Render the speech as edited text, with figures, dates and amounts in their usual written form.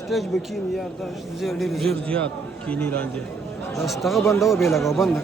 स्टेज पे की नहीं यार, زر زياد كيني راندي दस तक बंद हो बेला का बंद